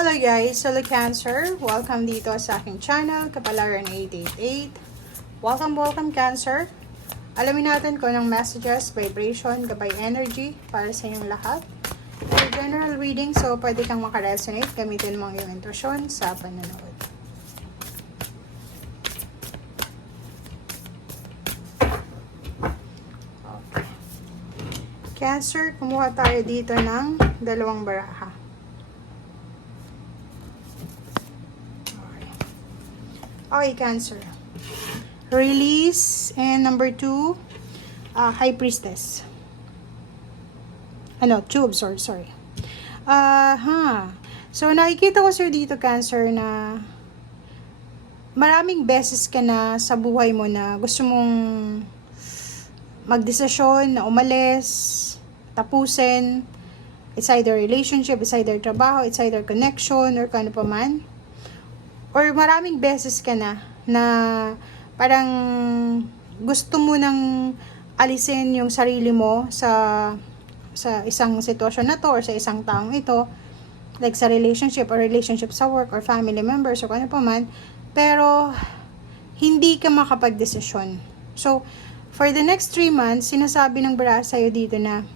Hello guys, hello Cancer. Welcome dito sa aking channel, Kapalaran 888. Welcome Cancer. Alamin natin kung anong messages, vibration, gabay energy para sa inyong lahat. General reading, so pwede kang makaresonate. Gamitin mo ang iyong intuition sa panonood. Okay. Cancer, kumuha tayo dito ng dalawang baraha. Okay, Cancer. Release. And number 2, High Priestess. Tube, sorry. So, nakikita ko sir dito, Cancer, na maraming beses ka na sa buhay mo na gusto mong magdesisyon, na umalis, tapusin. It's either relationship, it's either trabaho, it's either connection, or kano pa man. Or maraming beses ka na parang gusto mo nang alisin yung sarili mo sa isang sitwasyon na to or sa isang taong ito, like sa relationship sa work or family members o ano pa man, pero hindi ka makapagdesisyon. So, for the next 3 months, sinasabi ng baraha sa'yo dito na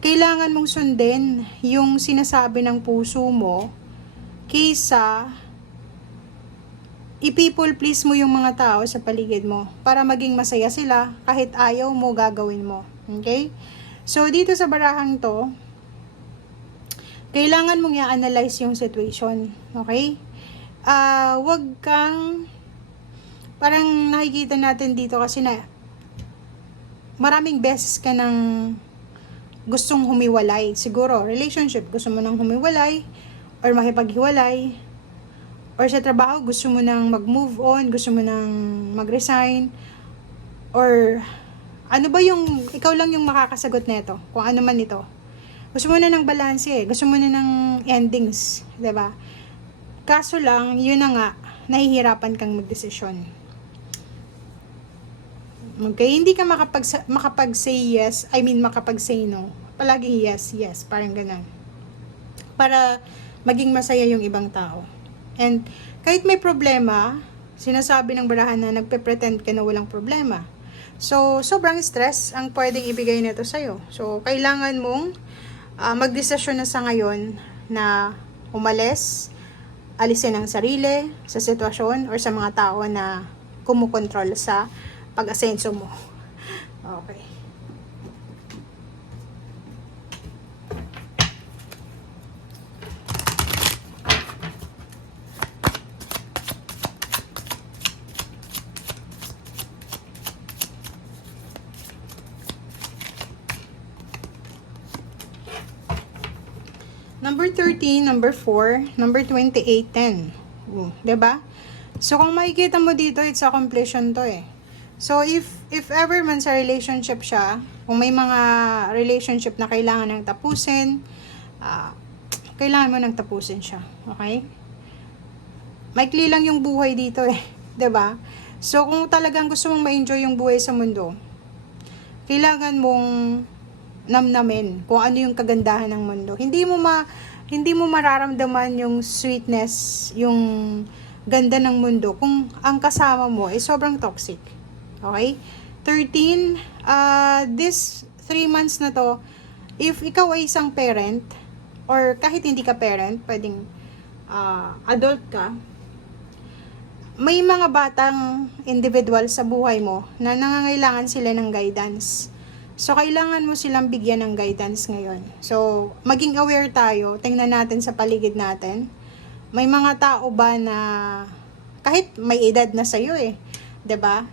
kailangan mong sundin yung sinasabi ng puso mo kaysa i-people please mo yung mga tao sa paligid mo para maging masaya sila kahit ayaw mo gagawin mo. Okay? So, dito sa barahang to, kailangan mong i-analyze yung situation. Okay? Wag kang, parang nakikita natin dito kasi na maraming beses ka nang gustong humiwalay. Siguro, relationship, gusto mo nang humiwalay or makipaghiwalay. Or sa trabaho, gusto mo nang mag-move on, gusto mo nang mag-resign, or ano ba yung, ikaw lang yung makakasagot nito, kung ano man ito. Gusto mo na ng balance gusto mo na ng endings, 'di ba? Kaso lang, yun na nga, nahihirapan kang magdesisyon. Okay, hindi ka makapag-say yes, makapag-say no. Palaging yes, parang ganun. Para maging masaya yung ibang tao. And kahit may problema, sinasabi ng barahan na nagpe-pretend ka na walang problema. So, sobrang stress ang pwedeng ibigay nito sa'yo. So, kailangan mong magdesisyon na sa ngayon na umalis, alisin ang sarili sa sitwasyon or sa mga tao na kumukontrol sa pag-asenso mo. Okay. Number 13, number 4, number 28, 10. Diba? So, kung makikita mo dito, it's a completion to So, if ever man sa relationship siya, kung may mga relationship na kailangan nang tapusin, kailangan mo nang tapusin siya. Okay? Maikli lang yung buhay dito Diba? So, kung talagang gusto mong ma-enjoy yung buhay sa mundo, kailangan mong namnamin kung ano yung kagandahan ng mundo. Hindi mo mararamdaman yung sweetness, yung ganda ng mundo kung ang kasama mo ay sobrang toxic. Okay? 13, this 3 months na to, if ikaw ay isang parent, or kahit hindi ka parent, pwedeng adult ka, may mga batang individual sa buhay mo na nangangailangan sila ng guidance. So, kailangan mo silang bigyan ng guidance ngayon. So, maging aware tayo. Tingnan natin sa paligid natin. May mga tao ba na kahit may edad na sa'yo 'di ba?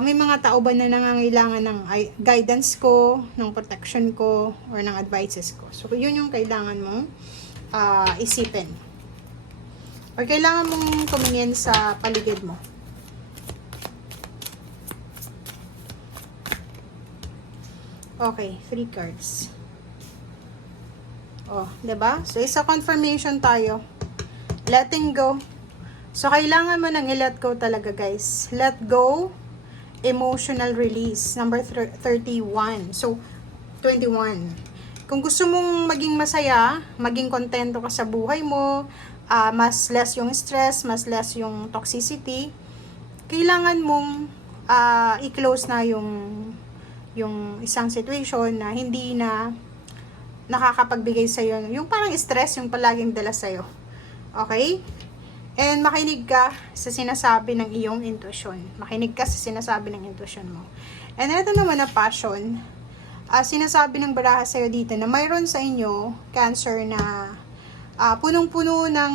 May mga tao ba na nangangailangan ng guidance ko, ng protection ko, or ng advices ko. So, yun yung kailangan mong isipin. Or kailangan mong tumingin sa paligid mo. Okay, 3 cards. 'Di ba? So, isa confirmation tayo. Letting go. So, kailangan mo nang i-let go talaga, guys. Let go, emotional release. Number 31. So, 21. Kung gusto mong maging masaya, maging kontento ka sa buhay mo, mas less yung stress, mas less yung toxicity, kailangan mong i-close na yung isang situation na hindi na nakakapagbigay sa'yo, yung parang stress, yung palaging dala sa'yo. Okay? And makinig ka sa sinasabi ng iyong intuition. Makinig ka sa sinasabi ng intuition mo. And ito naman na passion. Sinasabi ng baraha sa'yo dito na mayroon sa inyo, Cancer, na punong-puno ng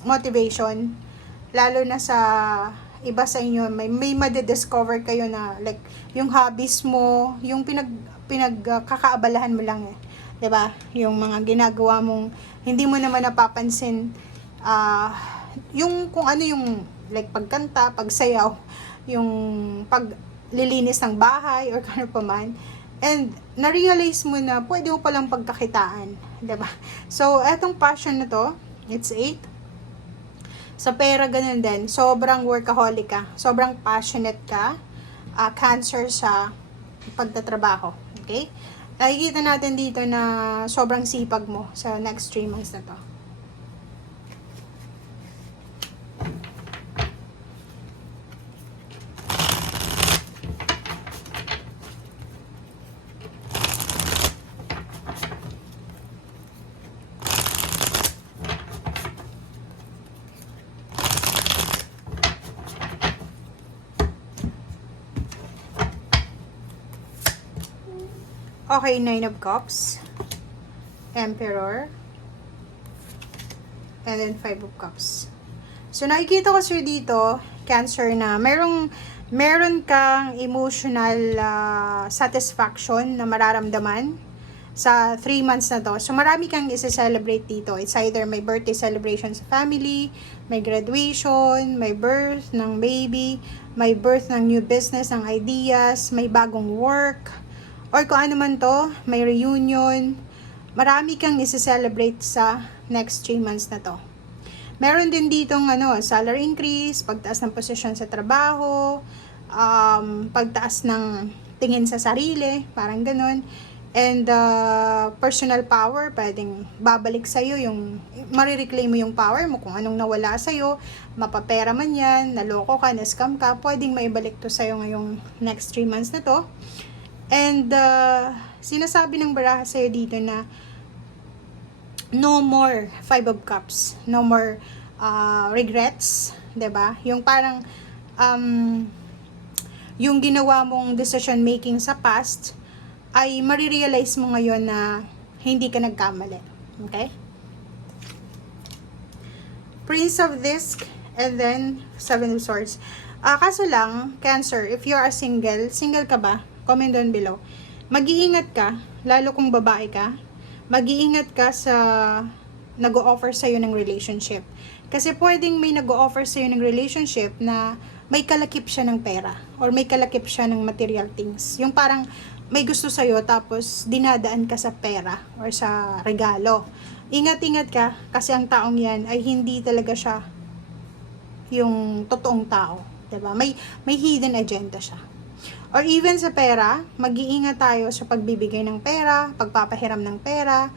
motivation. Lalo na sa iba sa inyo, may madidiscover kayo na like, yung hobbies mo, yung pinagkakaabalahan mo lang eh. 'Di ba? Yung mga ginagawa mong hindi mo naman napapansin, yung kung ano yung like pagkanta, pagsayaw, yung paglilinis ng bahay or kano pa man, and na-realize mo na pwede mo palang pagkakitaan, 'di ba? So etong passion na to, it's 8. Sa pera ganun din, sobrang workaholic ka, sobrang passionate ka, Cancer, sa pagtatrabaho. Okay? Nakikita natin dito na sobrang sipag mo sa next 3 months na to. Okay, 9 of Cups, Emperor, and then 5 of Cups. So, nakikita ko sir dito, Cancer, na meron kang emotional satisfaction na mararamdaman sa 3 months na to. So, marami kang isi-celebrate dito. It's either may birthday celebration sa family, may graduation, may birth ng baby, may birth ng new business, ng ideas, may bagong work, or kung ano man to, may reunion. Marami kang isi-celebrate sa next 3 months na to. Meron din ditong salary increase, pagtaas ng posisyon sa trabaho, pagtaas ng tingin sa sarili, parang ganun. And personal power, pwedeng babalik sa'yo yung, marireclaim mo yung power mo, kung anong nawala sa'yo, mapapera man yan, naloko ka, na-scam ka, pwedeng maibalik to sa'yo ngayong next 3 months na to. And sinasabi ng baraha sa'yo dito na no more 5 of Cups, no more regrets, 'di ba? Yung parang yung ginawa mong decision making sa past ay marirealize mo ngayon na hindi ka nagkamali. Okay? Prince of Disc, and then 7 of Swords. Kaso lang, Cancer, if you are single ka ba? Comment down below. Mag-iingat ka, lalo kung babae ka. Mag-iingat ka sa nag-o-offer sa'yo ng relationship. Kasi pwedeng may nag-o-offer sa'yo ng relationship na may kalakip siya ng pera or may kalakip siya ng material things. Yung parang may gusto sa'yo tapos dinadaan ka sa pera or sa regalo. Ingat-ingat ka kasi ang taong yan ay hindi talaga siya yung totoong tao. Diba? May hidden agenda siya. Or even sa pera, mag-iingat tayo sa pagbibigay ng pera, pagpapahiram ng pera,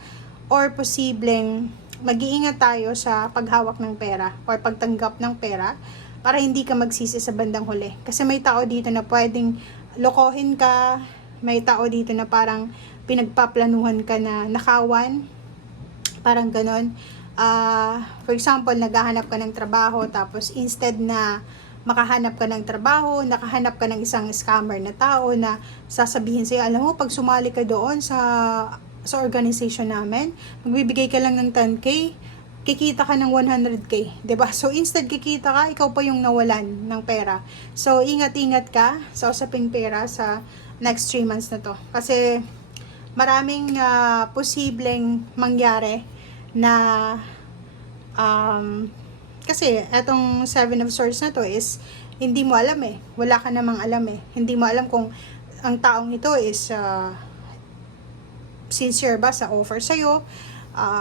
or posibleng mag-iingat tayo sa paghawak ng pera or pagtanggap ng pera para hindi ka magsisi sa bandang huli. Kasi may tao dito na pwedeng lokohin ka, may tao dito na parang pinagpaplanuhan ka na nakawan, parang ganon. For example, naghahanap ka ng trabaho, tapos instead na makahanap ka ng trabaho, nakahanap ka ng isang scammer na tao na sasabihin sa'yo, alam mo, pag sumali ka doon sa organization namin, magbibigay ka lang ng 10K, kikita ka ng 100K, 'di ba? So instead kikita ka, ikaw pa yung nawalan ng pera. So ingat-ingat ka sa usaping pera sa next 3 months na to. Kasi maraming posibleng mangyari na kasi etong 7 of Swords na to is hindi mo alam eh. Wala ka namang alam eh. Hindi mo alam kung ang taong ito is sincere ba sa offer sa'yo.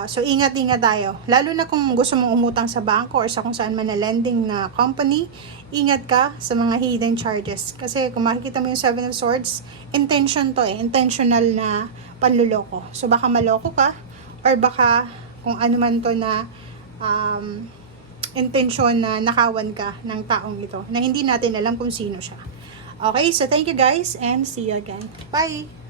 So, ingat-ingat tayo. Lalo na kung gusto mong umutang sa bangko or sa kung saan man na lending na company, ingat ka sa mga hidden charges. Kasi kung makikita mo yung Seven of Swords, intention to intentional na panluloko. So, baka maloko ka or baka kung ano man to na intensyon na nakawan ka ng taong ito na hindi natin alam kung sino siya. Okay, so thank you guys and see you again. Bye!